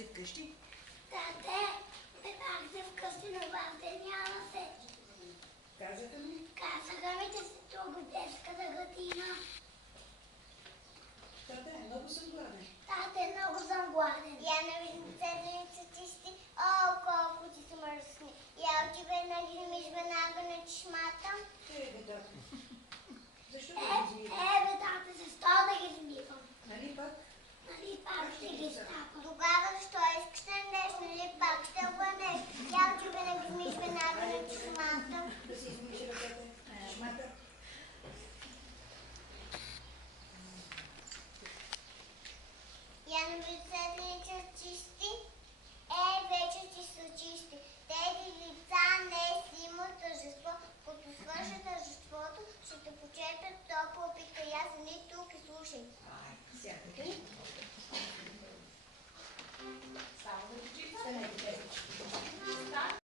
си вкъщи? Тате, не бях се вкъщи, но бахте няма се. Казаха ми? Казаха ми, че си тук без